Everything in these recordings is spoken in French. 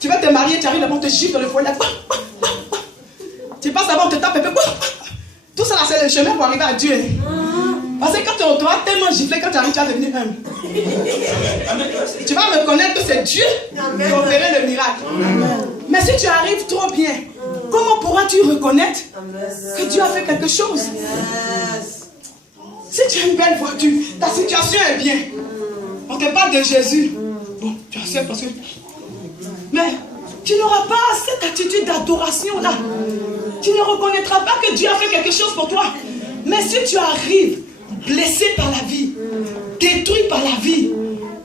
Tu vas te marier, tu arrives là-bas, on te gifle dans le foyer. Tu passes là-bas, on te tape un peu. Tout ça là, c'est le chemin pour arriver à Dieu. Parce que quand tu auras tellement giflé, quand tu arrives, tu vas devenir humble. Tu vas reconnaître que c'est Dieu qui opérait le miracle. Mais si tu arrives trop bien, comment pourras-tu reconnaître que Dieu a fait quelque chose? Si tu as une belle voiture, ta situation est bien. On te parle de Jésus. Bon, tu acceptes parce que... Mais tu n'auras pas cette attitude d'adoration là. Tu ne reconnaîtras pas que Dieu a fait quelque chose pour toi. Mais si tu arrives blessé par la vie, détruit par la vie,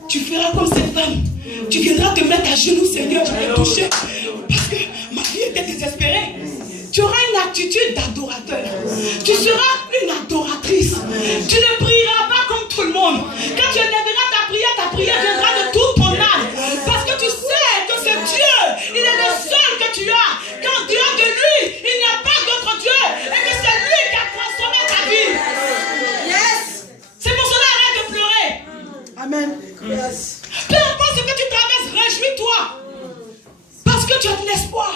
tu feras comme cette femme. Tu viendras te mettre à genoux, Seigneur, je vais toucher. Parce que ma vie était désespérée. Tu auras une attitude d'adorateur. Tu seras une adoratrice. Tu ne prieras pas comme tout le monde. Quand tu élèveras ta prière viendra de toute ton âme. Parce que tu sais que ce Dieu, il est le seul que tu as. Qu'en dehors de lui, il n'y a pas d'autre Dieu. Et que c'est lui qui a transformé ta vie. Yes. C'est pour cela, arrête de pleurer. Amen. Yes. Peu importe ce que tu traverses, réjouis-toi. Parce que tu as de l'espoir.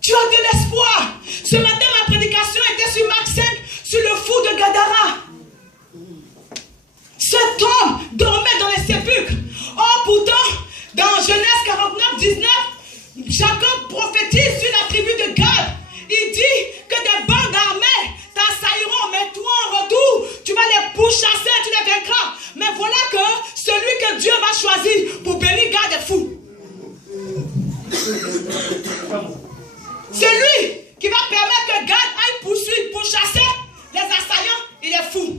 Tu as de l'espoir. Ce matin, ma prédication était sur Marc 5, sur le fou de Gadara. Cet homme dormait dans les sépulcres. Or, pourtant, dans Genèse 49, 19, Jacob prophétise sur la tribu de Gad. Il dit que des bandes armées t'assailleront, mais toi en retour, tu vas les pourchasser, tu les vaincras. Mais voilà que celui que Dieu va choisir pour bénir Gad est fou. C'est lui qui va permettre que Gad aille poursuivre, pourchasser les assaillants. Il est fou.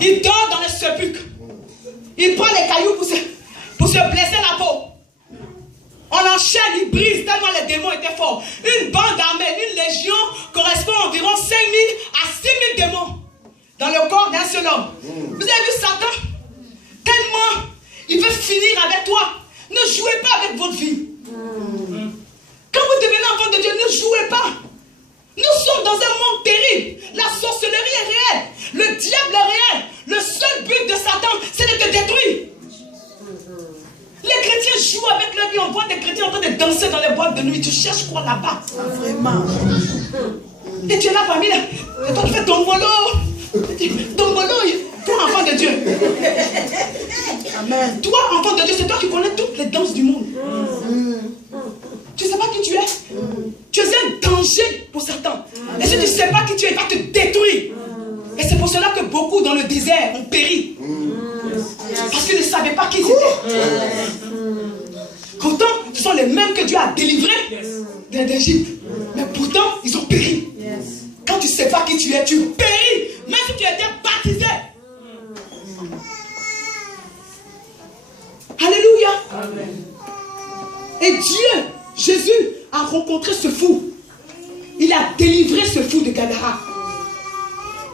Il dort dans le sépulcre. Il prend les cailloux pour se blesser la peau. On l'enchaîne, il brise tellement les démons étaient forts. Une bande armée, une légion correspond à environ 5 000 à 6 000 démons dans le corps d'un seul homme. Vous avez vu Satan? Tellement il veut finir avec toi. Ne jouez pas avec votre vie. Quand vous devenez enfant de Dieu, ne jouez pas. Nous sommes dans un monde terrible. La sorcellerie est réelle. Le diable est réel. Le seul but de Satan, c'est de te détruire. Les chrétiens jouent avec leur vie. On voit des chrétiens en train de danser dans les boîtes de nuit. Tu cherches quoi là-bas? Vraiment. Et tu es là parmi là. Et toi tu fais ton bolo. Ton bolo, toi enfant de Dieu. Amen. Toi enfant de Dieu, c'est toi qui connais toutes les danses du monde. Tu ne sais pas qui tu es. Tu es un danger pour Satan. Et si tu ne sais pas qui tu es, il va te détruire. Et c'est pour cela que beaucoup dans le désert ont péri. Parce qu'ils ne savaient pas qui ils étaient. Pourtant, ce sont les mêmes que Dieu a délivrés d'Égypte. Mais pourtant, ils ont péri. Quand tu ne sais pas qui tu es, tu péris. Même si tu étais baptisé. Alléluia. Amen. Et Dieu, Jésus, a rencontré ce fou. Il a délivré ce fou de Gadara.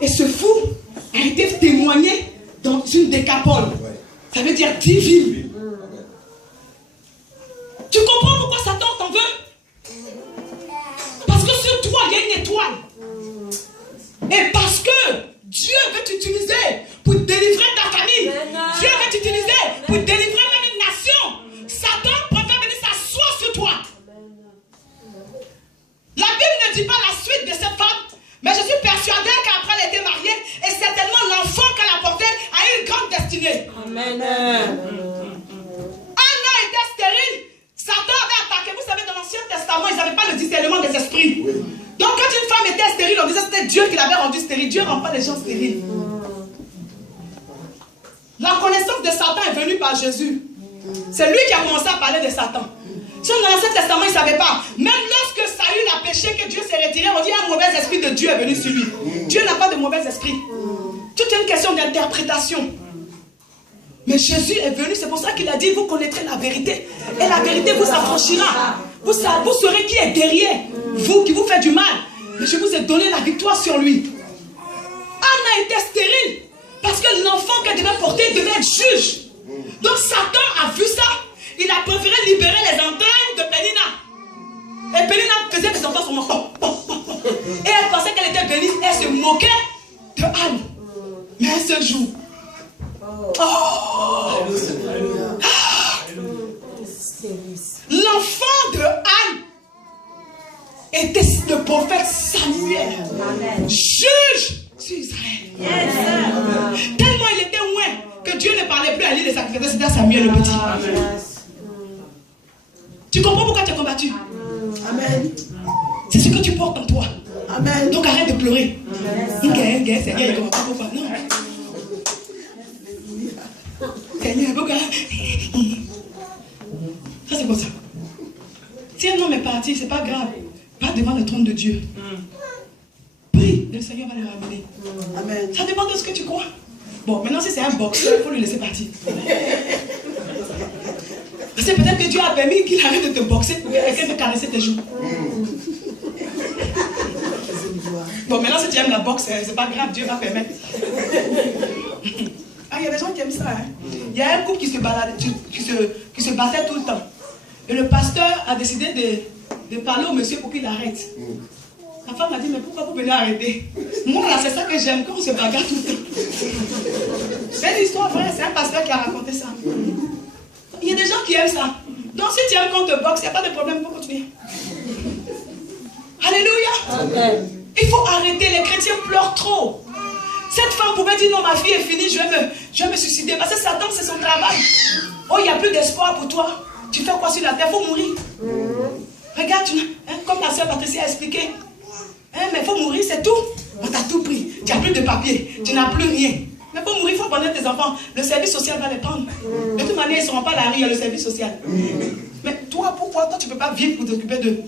Et ce fou a été témoigné dans une décapole. Ça veut dire 10 villes. Tu comprends pourquoi Satan t'en veut? Parce que sur toi, il y a une étoile. Et parce que Dieu veut t'utiliser pour délivrer ta famille. Dieu veut t'utiliser pour délivrer même une nation. Satan préfère venir s'asseoir sur toi. La Bible ne dit pas la suite de cette femme, mais je suis persuadé qu'après elle a été mariée, et certainement l'enfant qu'elle a porté a eu une grande destinée. Amen. Anna était stérile, Satan avait attaqué. Vous savez, dans l'Ancien Testament, ils n'avaient pas le discernement des esprits. Oui. Donc quand une femme était stérile, on disait que c'était Dieu qui l'avait rendue stérile. Dieu ne rend pas les gens stériles. La connaissance de Satan est venue par Jésus. C'est lui qui a commencé à parler de Satan. Dans l'Ancien Testament, ils ne savaient pas. Même lorsque Saül a péché, que Dieu s'est retiré, on dit un mauvais esprit de Dieu est venu sur lui. Dieu n'a pas de mauvais esprit. Tout est une question d'interprétation. Mais Jésus est venu, c'est pour ça qu'il a dit, vous connaîtrez la vérité. Et la vérité vous affranchira. Vous saurez qui est derrière vous, qui vous fait du mal. Mais je vous ai donné la victoire sur lui. Anna était stérile. Parce que l'enfant qu'elle devait porter devait être juge. Donc Satan a vu ça. Il a préféré libérer les entrailles de Pénina. Et Pénina faisait que ses enfants sont morts. Et elle pensait qu'elle était bénie. Elle se moquait de Anne. Mais un seul jour. était le prophète Samuel. Amen. Juge sur Israël. Yes. Tellement il était loin que Dieu ne parlait plus à lui les sacrifices, c'était à Samuel le petit. Amen. Tu comprends pourquoi tu as combattu? Amen. C'est ce que tu portes en toi. Amen. Donc arrête de pleurer. Amen. Seigneur, il ne comprend pas pourquoi. Non. Seigneur, pourquoi? Ça c'est comme ça. Si un homme est parti, c'est pas grave. Va devant le trône de Dieu. Prie, le Seigneur va le ramener. Amen. Ça dépend de ce que tu crois. Bon, maintenant si c'est un boxeur, il faut lui laisser partir. C'est peut-être que Dieu a permis qu'il arrête de te boxer pour quelqu'un te caresser tes joues. Bon, maintenant si tu aimes la boxe, c'est pas grave, Dieu va permettre. Ah, il y a des gens qui aiment ça. Hein? Il y a un couple qui se battait tout le temps. Et le pasteur a décidé de parler au monsieur pour qu'il arrête. La femme m'a dit, mais pourquoi vous venez arrêter? Moi, là, c'est ça que j'aime, quand on se bagarre tout le temps. C'est une histoire vraie, c'est un pasteur qui a raconté ça. Il y a des gens qui aiment ça. Donc, si tu aimes qu'on te boxe, il n'y a pas de problème pour continuer. Alléluia. Amen. Il faut arrêter, les chrétiens pleurent trop. Cette femme pouvait dire, non, ma vie est finie, je vais me suicider. Parce que Satan, c'est son travail. Oh, il n'y a plus d'espoir pour toi. Tu fais quoi sur la terre? Il faut mourir. Regarde, comme ta soeur Patricia a expliqué. Mais il faut mourir, c'est tout. On t'a tout pris. Tu n'as plus de papier. Tu n'as plus rien. Mais pour mourir, il faut abandonner tes enfants. Le service social va les prendre. De toute manière, ils ne seront pas à la rue, il y a le service social. Mais toi, pourquoi toi, tu ne peux pas vivre pour t'occuper d'eux?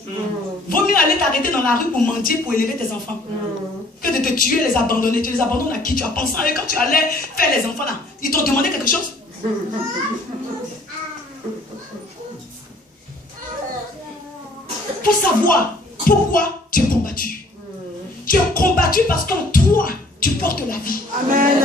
Vaut mieux aller t'arrêter dans la rue pour mentir, pour élever tes enfants. Que de te tuer, les abandonner. Tu les abandonnes à qui? Tu as pensé à eux quand tu allais faire les enfants là. Ils t'ont demandé quelque chose? Pour savoir pourquoi tu es combattu. Tu es combattu parce qu'en toi, tu portes la vie. Amen.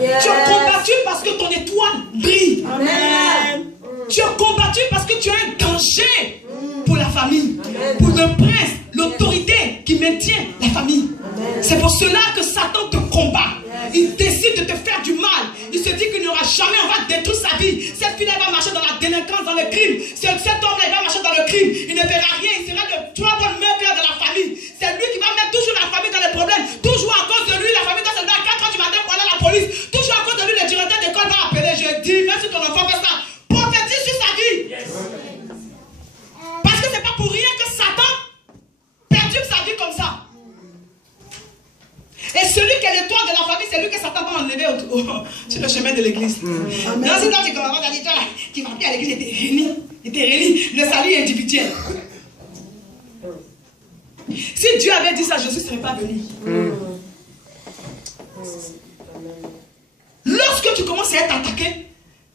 Yes. Tu es combattu parce que ton étoile brille. Amen. Tu es combattu parce que tu as un danger pour la famille. Amen. Pour le prince, l'autorité qui maintient la famille. C'est pour cela que Satan te combat. Il décide de te faire du mal. Il se dit qu'il n'y aura jamais, on va détruire sa vie. Cette fille-là va marcher dans la délinquance, dans le crime. Cet homme-là, il va marcher dans le crime. Il ne verra rien. Il sera le troisième meurtrier de la famille. C'est lui qui va mettre toujours la famille dans les problèmes. Toujours à cause de lui, la famille doit se lever à 4 h du matin pour aller à la police. Toujours à cause de lui, le directeur d'école va appeler. Je dis, même si ton enfant fait ça, prophétise sur sa vie. Parce que c'est pas pour rien que Satan perturbe sa vie comme ça. Et celui qui est le toit de la famille, c'est lui que Satan va enlever sur le chemin de l'église. Non, c'est quand tu commences à dire, toi, qui va plus à l'église, il était réuni. Le salut est individuel. Si Dieu avait dit ça, Jésus ne serait pas venu. Lorsque tu commences à être attaqué,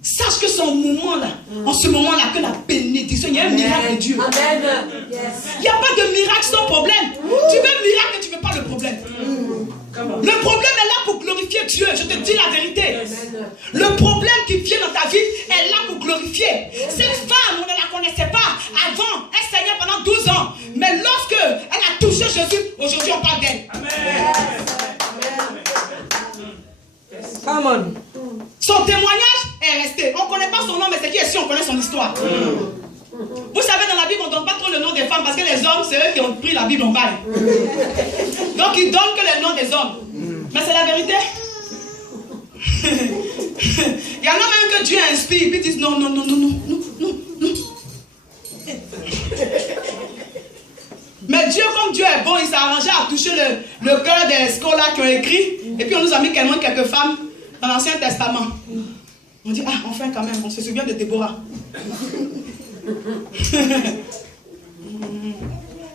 sache que c'est un moment là, en ce moment là, que la bénédiction, il y a un miracle de Dieu. Il n'y a pas de miracle sans problème. Tu veux un miracle, mais tu ne veux pas le problème. Le problème est là pour glorifier Dieu, je te dis la vérité. Le problème qui vient dans ta vie est là pour glorifier. Cette femme, on ne la connaissait pas avant, elle saignait pendant 12 ans. Mais lorsque elle a touché Jésus, aujourd'hui on parle d'elle. Amen. Son témoignage est resté. On ne connaît pas son nom, mais c'est qui est sûr, on connaît son histoire. Vous savez, dans la Bible, on ne donne pas trop le nom des femmes parce que les hommes, c'est eux qui ont pris la Bible en bail. Donc, ils donnent que le nom des hommes. Mais c'est la vérité. Il y en a même que Dieu inspire, puis ils disent non. Mais Dieu, comme Dieu est bon, il s'est arrangé à toucher le cœur des scolaires qui ont écrit. Et puis, on nous a mis quelques femmes dans l'Ancien Testament. On dit, enfin quand même, on se souvient de Déborah.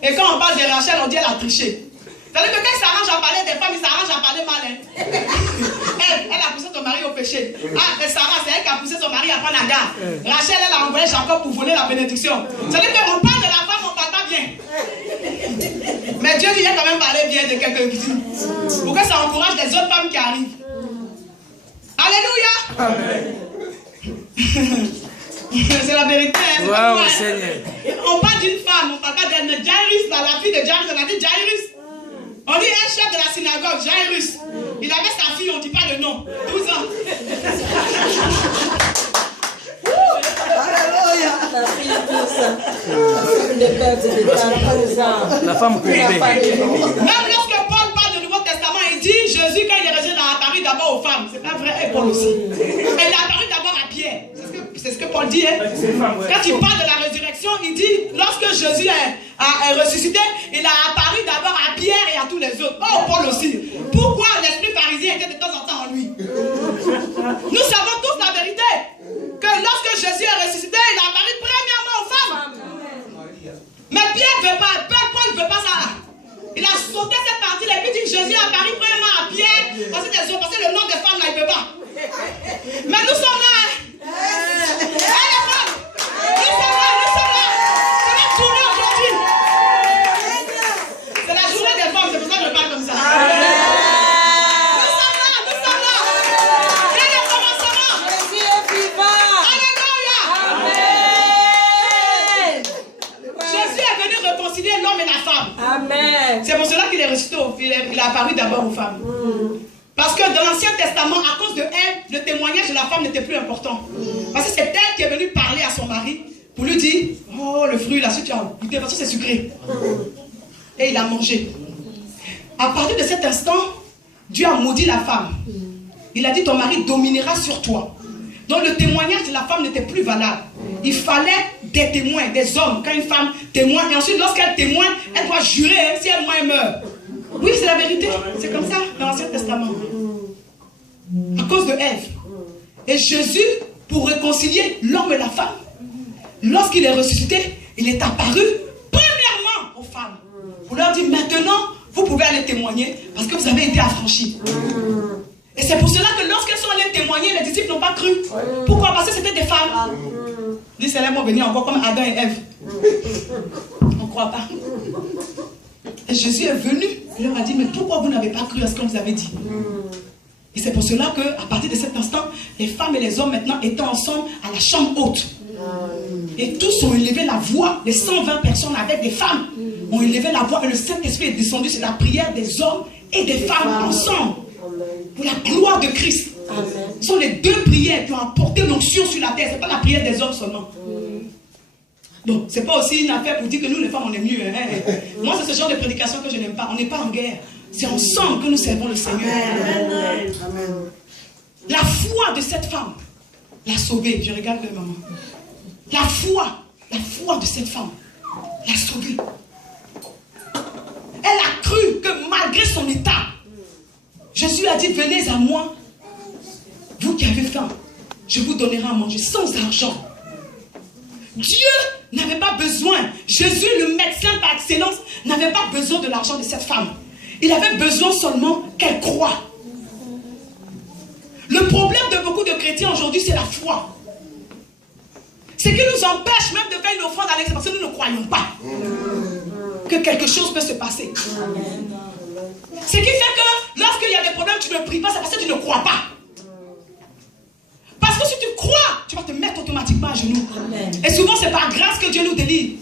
Et quand on parle de Rachel, on dit elle a triché. C'est-à-dire que quand il s'arrange à parler des femmes, il s'arrange à parler mal. Elle a poussé son mari au péché. Et Sarah, c'est elle qui a poussé son mari à prendre la garde. Rachel, elle a envoyé Jacob pour voler la bénédiction. C'est-à-dire qu'on parle de la femme, on ne parle pas bien. Mais Dieu dit, il a quand même parlé bien de quelques-unes. Pour que ça encourage les autres femmes qui arrivent. Alléluia. Amen. C'est la vérité. Wow, on parle d'une femme, on ne parle pas d'elle. Mais Jairus, la fille de Jairus, on a dit Jairus. On dit un chef de la synagogue, Jairus. Il avait sa fille, on ne dit pas le nom. 12 ans. Alléluia. La femme coupée. Même lorsque Paul parle du Nouveau Testament, il dit Jésus, quand il est resté, il a apparu d'abord aux femmes. C'est pas vrai, et Paul aussi. Il est apparu d'abord à Pierre. C'est ce que Paul dit. Hein? Quand il parle de la résurrection, il dit lorsque Jésus est ressuscité, il a apparu d'abord à Pierre et à tous les autres. Oh, Paul aussi. Pourquoi l'esprit pharisien était de temps en temps en lui? Nous savons tous la vérité. Que lorsque Jésus est ressuscité, il a apparu premièrement aux femmes. Mais Pierre ne veut pas, Paul ne veut pas ça. Il a sauté cette partie et puis dit Jésus est apparu premièrement à Pierre. Parce que le nom des femmes là, il ne peut pas. Mais nous sommes là. Les femmes, nous sommes là. C'est la journée aujourd'hui. C'est la journée des femmes, c'est pour ça que je parle comme ça. L'homme et la femme. Amen. C'est pour cela qu'il est ressuscité, il a apparu d'abord aux femmes. Parce que dans l'Ancien Testament, à cause de elle, le témoignage de la femme n'était plus important. Parce que c'est elle qui est venue parler à son mari pour lui dire oh, le fruit là, si tu as goûté, parce que c'est sucré. Et il a mangé. À partir de cet instant, Dieu a maudit la femme. Il a dit ton mari dominera sur toi. Donc le témoignage de la femme n'était plus valable. Il fallait des témoins, des hommes. Quand une femme témoigne, et ensuite lorsqu'elle témoigne, elle doit jurer, si elle meurt. Oui, c'est la vérité. C'est comme ça dans l'Ancien Testament. À cause de Ève. Et Jésus, pour réconcilier l'homme et la femme, lorsqu'il est ressuscité, il est apparu premièrement aux femmes. Pour leur dire maintenant, vous pouvez aller témoigner parce que vous avez été affranchis. Et c'est pour cela que lorsqu'elles sont allées témoigner, les disciples n'ont pas cru. Pourquoi? Parce que c'était des femmes. Ils sont venus encore comme Adam et Ève. On ne croit pas. Et Jésus est venu, il leur a dit, mais pourquoi vous n'avez pas cru à ce qu'on vous avait dit? Et c'est pour cela qu'à partir de cet instant, les femmes et les hommes maintenant étaient ensemble à la chambre haute. Et tous ont élevé la voix, les 120 personnes avec des femmes ont élevé la voix et le Saint-Esprit est descendu sur la prière des hommes et des femmes ensemble. Pour la gloire de Christ. Amen. Ce sont les deux prières qui ont apporté l'onction sur la terre. Ce n'est pas la prière des hommes seulement. Donc, ce n'est pas aussi une affaire pour dire que nous, les femmes, on est mieux. Moi, c'est ce genre de prédication que je n'aime pas. On n'est pas en guerre. C'est ensemble que nous servons le Seigneur. Amen. La foi de cette femme l'a sauvée. Je regarde le maman. La foi de cette femme l'a sauvée. Elle a cru que malgré son état, Jésus a dit, venez à moi, vous qui avez faim, je vous donnerai à manger sans argent. Dieu n'avait pas besoin, Jésus, le médecin par excellence, n'avait pas besoin de l'argent de cette femme. Il avait besoin seulement qu'elle croie. Le problème de beaucoup de chrétiens aujourd'hui, c'est la foi. Ce qui nous empêche même de faire une offrande à l'extérieur, parce que nous ne croyons pas que quelque chose peut se passer. Ce qui fait que lorsqu'il y a des problèmes, tu ne pries pas, c'est parce que tu ne crois pas. Parce que si tu crois, tu vas te mettre automatiquement à genoux. Amen. Et souvent, c'est par grâce que Dieu nous délivre.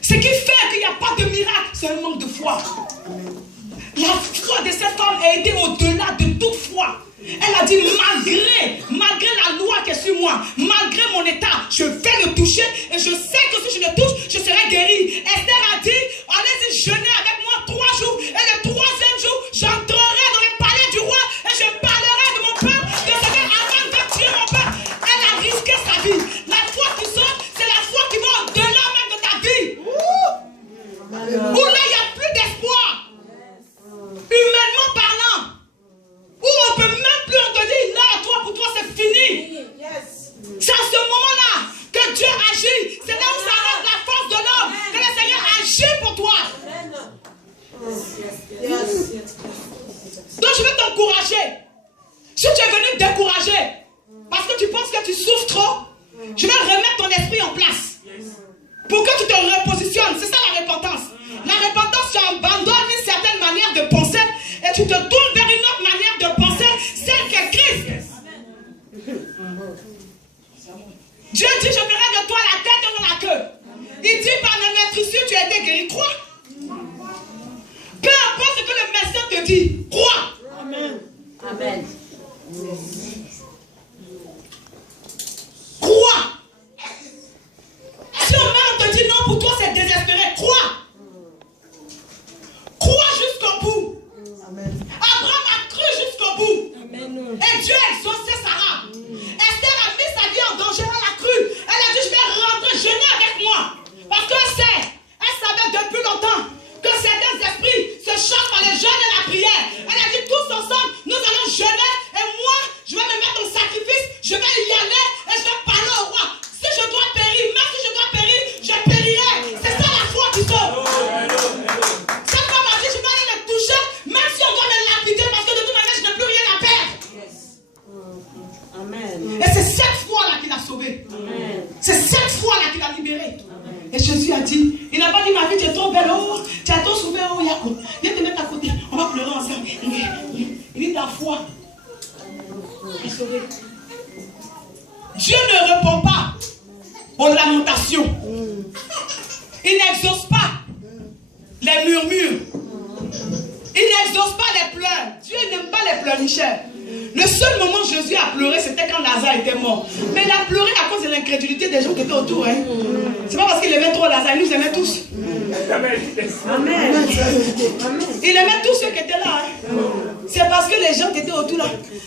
Ce qui fait qu'il n'y a pas de miracle, c'est un manque de foi. La foi de cette femme a été au-delà de toute foi. Elle a dit, malgré la loi qui est sur moi, malgré mon état, je vais le toucher et je sais que si je le touche, je serai guéri. Esther a dit, allez-y, jeûnez avec moi 3 jours et le 3e jour, j'entrerai dans les palais du roi et je parlerai de mon peuple, de ce qu'avant de tuer mon peuple, elle a risqué sa vie. La foi qui sauve, c'est la foi qui va au-delà même de ta vie. Où là, il n'y a plus d'espoir. Humainement parlant. Où on ne peut même plus, on te dit, là, toi, pour toi, c'est fini. C'est à ce moment-là que Dieu agit. C'est là où s'arrête la force de l'homme. Que le Seigneur agit pour toi. Donc, je vais t'encourager. Si tu es venu décourager, parce que tu penses que tu souffres trop, je vais remettre ton esprit en place. Pour que tu te repositionnes. C'est ça la repentance. La repentance, tu abandonnes une certaine manière de penser et tu te tournes vers une autre manière de penser, celle qu'est Christ. Dieu dit, je ferai de toi la tête et non la queue. Il dit, par la maîtrise, tu as été guéri. Crois. Peu importe ce que le médecin te dit, crois. Amen. Amen. Crois. exaucé Sarah. Esther a mis sa vie en danger, elle a cru. Elle a dit, je vais rentrer, jeûner avec moi. Parce elle savait depuis longtemps que certains esprits se chargent par le jeûne et la prière. Elle a dit, tous ensemble, nous allons jeûner et moi, je vais me mettre au sacrifice, je vais y aller et je vais parler au roi. Si je dois périr, même si je dois périr, je périrai. C'est ça la foi qui sauve. Cette femme a dit, je vais aller le toucher, même si on doit me lapider, parce que de toute manière, je n'ai plus rien à perdre. Amen. Et c'est cette foi-là qui l'a sauvée. C'est cette foi-là qui l'a libérée. Et Jésus a dit, il n'a pas dit, ma fille, tu es trop belle, oh, tu as trop souffert, oh, Yako. Viens te mettre à côté, on va pleurer ensemble. Il dit, ta foi est sauvée. Dieu ne répond pas aux lamentations. Il n'exauce pas les murmures. Il n'exauce pas les pleurs. Dieu n'aime pas les pleurnicheurs. Le seul moment où Jésus a pleuré, c'était quand Lazare était mort. Mais il a pleuré à cause de l'incrédulité des gens qui étaient autour. Hein. C'est pas parce qu'il aimait trop Lazare, il nous aimait tous. Amen. Il aimait tous ceux qui étaient là. Hein. C'est parce que les gens qui étaient autour là.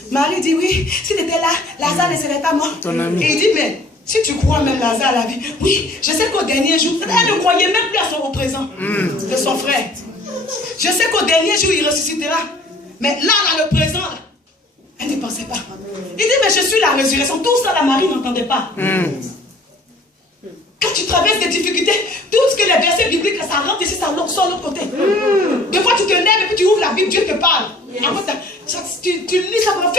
Marie dit oui, s'il était là, Lazare ne serait pas mort. Et il dit mais si tu crois même Lazare à la vie, oui, je sais qu'au dernier jour, elle ne croyait même plus à son présent de son frère. Je sais qu'au dernier jour il ressuscitera. Mais là, le présent, là, elle ne pensait pas. Il dit, mais je suis la résurrection. Tout ça, la Marie n'entendait pas. Quand tu traverses des difficultés, tout ce que les versets bibliques, ça rentre ici, ça sort de l'autre côté. Des fois, tu te lèves et puis tu ouvres la Bible, Dieu te parle. Après, tu lis ça comme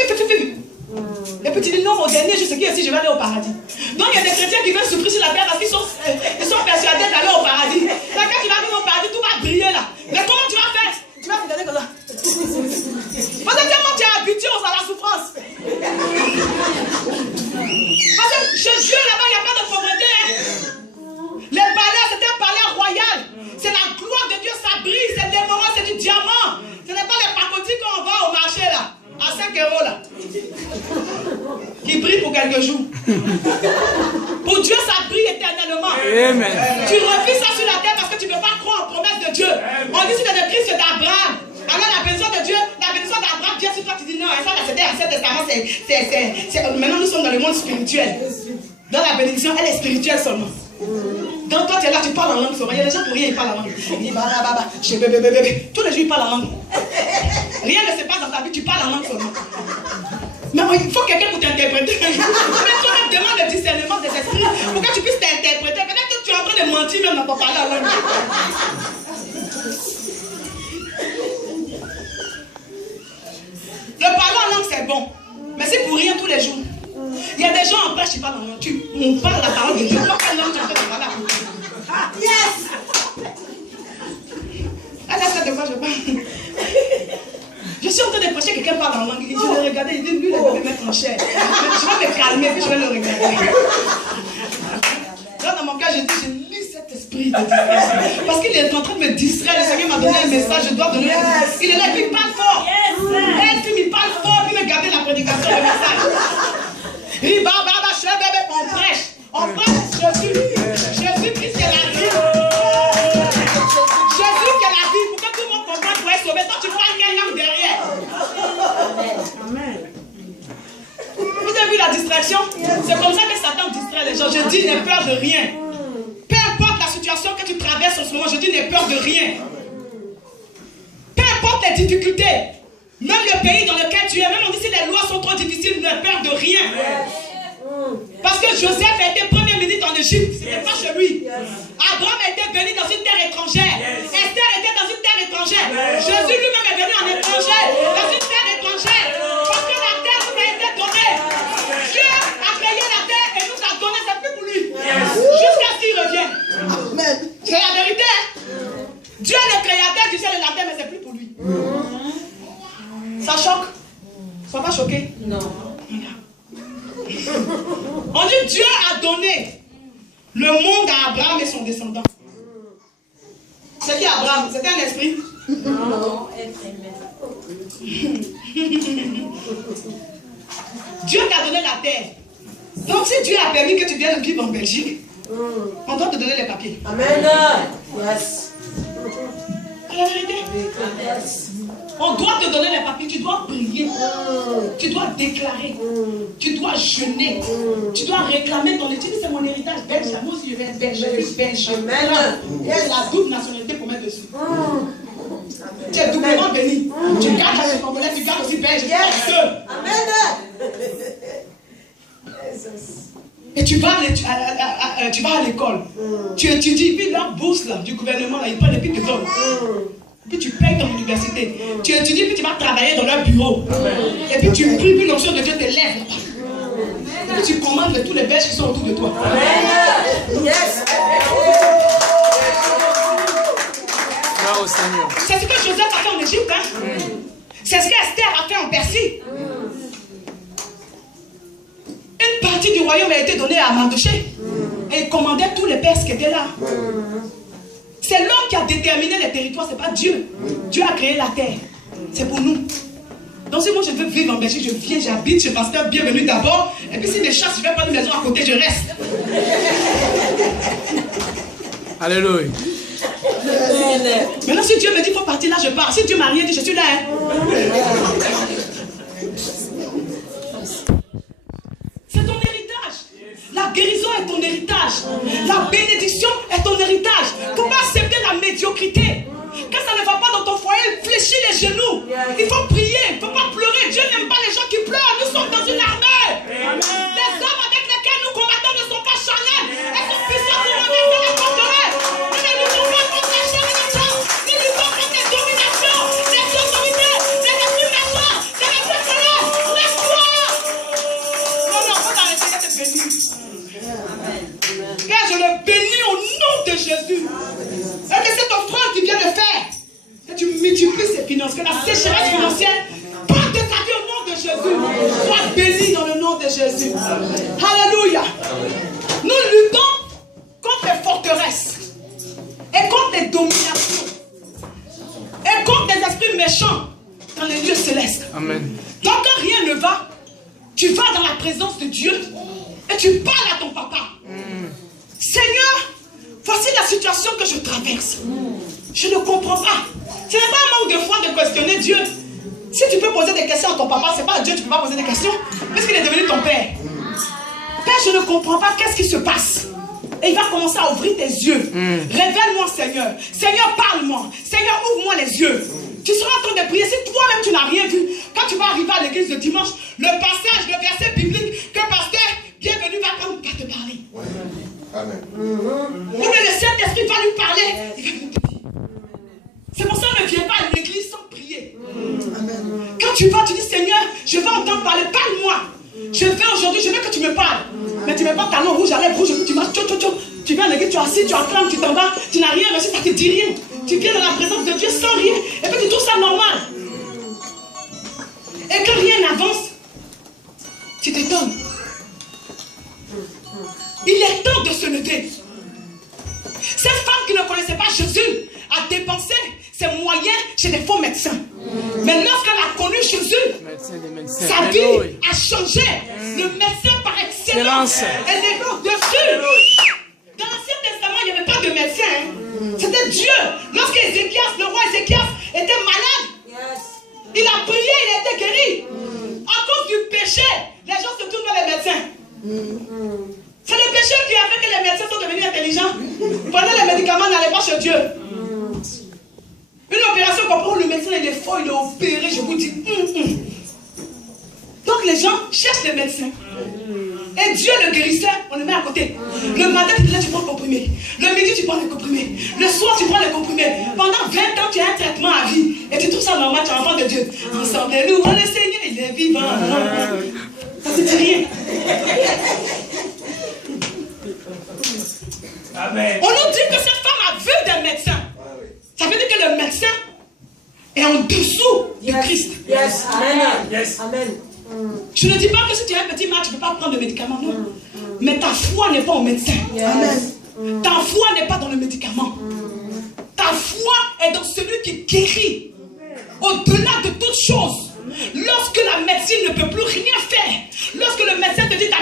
et puis tu dis, non, au dernier jour, c'est qui ici, je vais aller au paradis. Donc, il y a des chrétiens qui veulent souffrir sur la terre parce qu'ils sont persuadés d'aller au paradis. Là, quand tu vas venir au paradis, tout va briller là. Mais comment tu vas faire? Tu vas regarder comme ça. Parce que tellement tu es habitué à la souffrance. Parce que chez Dieu là-bas, il n'y a pas de pauvreté. Hein. Les palais, c'est un palais royal. C'est la gloire de Dieu, ça brille, c'est l'émeraude, c'est du diamant. Ce n'est pas les pacotis qu'on vend au marché là, à 5 € là. Qui brille pour quelques jours. Pour Dieu, ça brille éternellement. Amen. Tu revis ça sur la terre parce que tu ne veux pas croire aux promesses de Dieu. On dit si tu es de Christ, c'est d'Abraham. Alors la bénédiction de Dieu, la bénédiction d'Abraham vient sur toi, tu dis non, ça c'était l'Ancien Testament, maintenant nous sommes dans le monde spirituel. Dans la bénédiction, elle est spirituelle seulement. Donc toi tu es là, tu parles en langue seulement. Il y a des gens pour rien, ils parlent en langue. Tous les jours ils parlent en langue. Rien ne se passe dans ta vie, tu parles en langue seulement. Mais il faut quelqu'un pour t'interpréter. Mais toi-même demande le discernement des esprits pour que tu puisses t'interpréter. Peut-être que tu es en train de mentir même dans ton parler en langue. Le parler en langue c'est bon, mais c'est pour rien tous les jours. Il y a des gens en prêche qui parlent en langue. On parle la parole de Dieu. Pourquoi quelle langue tu es en train de parler? Yes! Elle a fait de quoi je parle. Je suis en train de prêcher, quelqu'un parle en langue. Je le regardais, il dit lui, il va me mettre en chair. Je vais me calmer, puis je vais le regarder. Là, dans mon cas, je dis, je lis cet esprit de distraction. Parce qu'il est en train de me distraire. Le Seigneur m'a donné un message, je dois donner un message. Il est là, puis il parle fort. Il parle fort, puis il me garde la prédication, le message. On prêche Jésus. Jésus Christ qui est la vie. Jésus qui est la vie. Pour que tout le monde comprenne pour être sauvé. Toi, tu parles quelle langue derrière? Amen. Vous avez vu la distraction? C'est comme ça que Satan distrait les gens. Je dis, n'aie peur de rien. Peu importe la situation que tu traverses en ce moment, je dis, n'aie peur de rien. Peu importe les difficultés, même le pays dans lequel tu es, même on dit si les lois sont trop difficiles, n'aie peur de rien. Parce que Joseph a été premier ministre en Égypte, ce n'était pas chez lui. Abraham a été béni dans une terre étrangère. Esther était dans une terre étrangère. Jésus lui-même est venu en étranger, dans une terre étrangère. Parce que la terre nous a été donnée. Dieu a créé la terre et nous a donné, c'est plus pour lui. Jusqu'à ce qu'il revienne. C'est la vérité. Dieu est le créateur du ciel et de la terre, mais c'est plus pour lui. Ça choque? Sois pas choqué. Non. On dit Dieu a donné le monde à Abraham et son descendant. C'est qui Abraham? C'était un esprit? Non, Dieu t'a donné la terre. Donc si Dieu a permis que tu viennes vivre en Belgique, on doit te donner les papiers. Amen. Yes. La vérité. On doit te donner les papiers, tu dois prier, tu dois déclarer, tu dois jeûner, tu dois réclamer ton étude. C'est mon héritage belge, moi aussi je vais être belge, il y a la double nationalité qu'on met dessus. Tu es doublement béni. Tu gardes la congolais, tu gardes aussi belge. Amen. Et tu vas à l'école, tu étudies, puis la bourse là, du gouvernement, là, ils prennent et puis te donnent. Puis tu payes ton université. Tu étudies, puis tu vas travailler dans leur bureau. Et puis tu pries, puis l'onction de Dieu te lève là-bas. Et puis tu commandes de tous les Belges qui sont autour de toi. C'est ce que Joseph a fait en Égypte. Hein? C'est ce qu'Esther a fait en Persie. Une partie du royaume a été donnée à Mardochée. Et il commandait tous les Perses qui étaient là. C'est l'homme qui a déterminé les territoires, c'est pas Dieu. Dieu a créé la terre. C'est pour nous. Donc si moi je veux vivre en Belgique, je viens, j'habite chez pasteur, bienvenue d'abord. Et puis si les chasses, je vais prendre une maison à côté, je reste. Alléluia. Maintenant si Dieu me dit qu'il faut partir là, je pars. Si Dieu m'a rien dit, je suis là. Hein. C'est ton héritage. La guérison est ton héritage. La bénédiction est ton héritage. Il ne faut pas accepter la médiocrité. Quand ça ne va pas dans ton foyer, fléchis les genoux. Il faut prier, il ne faut pas pleurer. Dieu n'aime pas les gens qui pleurent. Nous sommes dans une armée. Les hommes avec lesquels nous combattons ne sont pas charnels. Elles sont puissantes pour renverser les forteresses. Nous ne luttons pas contre les chair et les sang. Nous luttons contre les dominations, les autorités, les esprits méchants, les esprits colères. Lève-toi. Non, faut t'arrêter de te bénir. Car je le bénis au nom de Jésus. Et que cette offrande qu'il vient de faire, que tu multiplies ses finances, que la sécheresse financière parte de ta vie au nom de Jésus. Sois béni dans le nom de Jésus. Alléluia. Nous luttons contre les forteresses et contre les dominations et contre les esprits méchants dans les lieux célestes. Amen. Donc quand rien ne va, tu vas dans la présence de Dieu et tu parles à ton papa. Seigneur, voici la situation que je traverse. Je ne comprends pas. Ce n'est pas un manque de foi de questionner Dieu. Si tu peux poser des questions à ton papa, ce n'est pas à Dieu, tu ne peux pas poser des questions. Parce qu'il est devenu ton père. Père, je ne comprends pas qu'est-ce qui se passe. Et il va commencer à ouvrir tes yeux. Révèle-moi, Seigneur. Seigneur, parle-moi. Seigneur, ouvre-moi les yeux. Tu seras en train de prier. Si toi-même tu n'as rien vu, quand tu vas arriver à l'église le dimanche, le passage, le verset biblique que pasteur bienvenue va te parler. Amen. Ou le Saint-Esprit va lui parler. Il va nous dire. C'est pour ça que ne viens pas à l'église sans prier. Quand tu vas, tu dis Seigneur, je vais entendre parler, parle-moi. Je vais aujourd'hui, je veux que tu me parles. Mais tu ne mets pas talon rouge à lèvres rouge, tu marches, tu viens à l'église, tu es assis, tu acclames, tu t'en vas, tu n'as rien reçu, ça ne te dit rien. Tu viens dans la présence de Dieu sans rien, et puis tu trouves ça normal. Et quand rien n'avance, tu t'étonnes. Il est temps de se lever. Cette femme qui ne connaissait pas Jésus a dépensé ses moyens chez des faux médecins. Mais lorsqu'elle a connu Jésus, sa vie a changé. Le médecin par excellence, elle est dessus. Dans l'Ancien Testament, il n'y avait pas de médecin. C'était Dieu. Lorsque le roi Ézéchias était malade, il a prié, il a été guéri. À cause du péché, les gens se tournent vers les médecins. C'est le péché qui a fait que les médecins sont devenus intelligents. Prenez les médicaments, n'allez pas chez Dieu. Une opération comme pour le médecin, il est fort, il est opéré, je vous dis. Donc les gens cherchent les médecins. Et Dieu, le guérisseur, on le met à côté. Le matin, tu prends le comprimé. Le midi, tu prends le comprimé. Le soir, tu prends le comprimé. Pendant 20 ans, tu as un traitement à vie. Et tu trouves ça normal, tu es enfant de Dieu. Ensemble, nous, on le Seigneur, il est vivant. Ça ne te dit rien. Amen. On nous dit que cette femme a vu des médecins. Ça veut dire que le médecin est en dessous de Christ. Yes. Amen. Yes. Amen. Je ne dis pas que si tu as un petit mal, tu ne peux pas prendre le médicament, non. Mais ta foi n'est pas au médecin. Amen. Ta foi n'est pas dans le médicament. Ta foi est dans celui qui guérit. Au-delà de toutes choses. Lorsque la médecine ne peut plus rien faire, lorsque le médecin te dit ta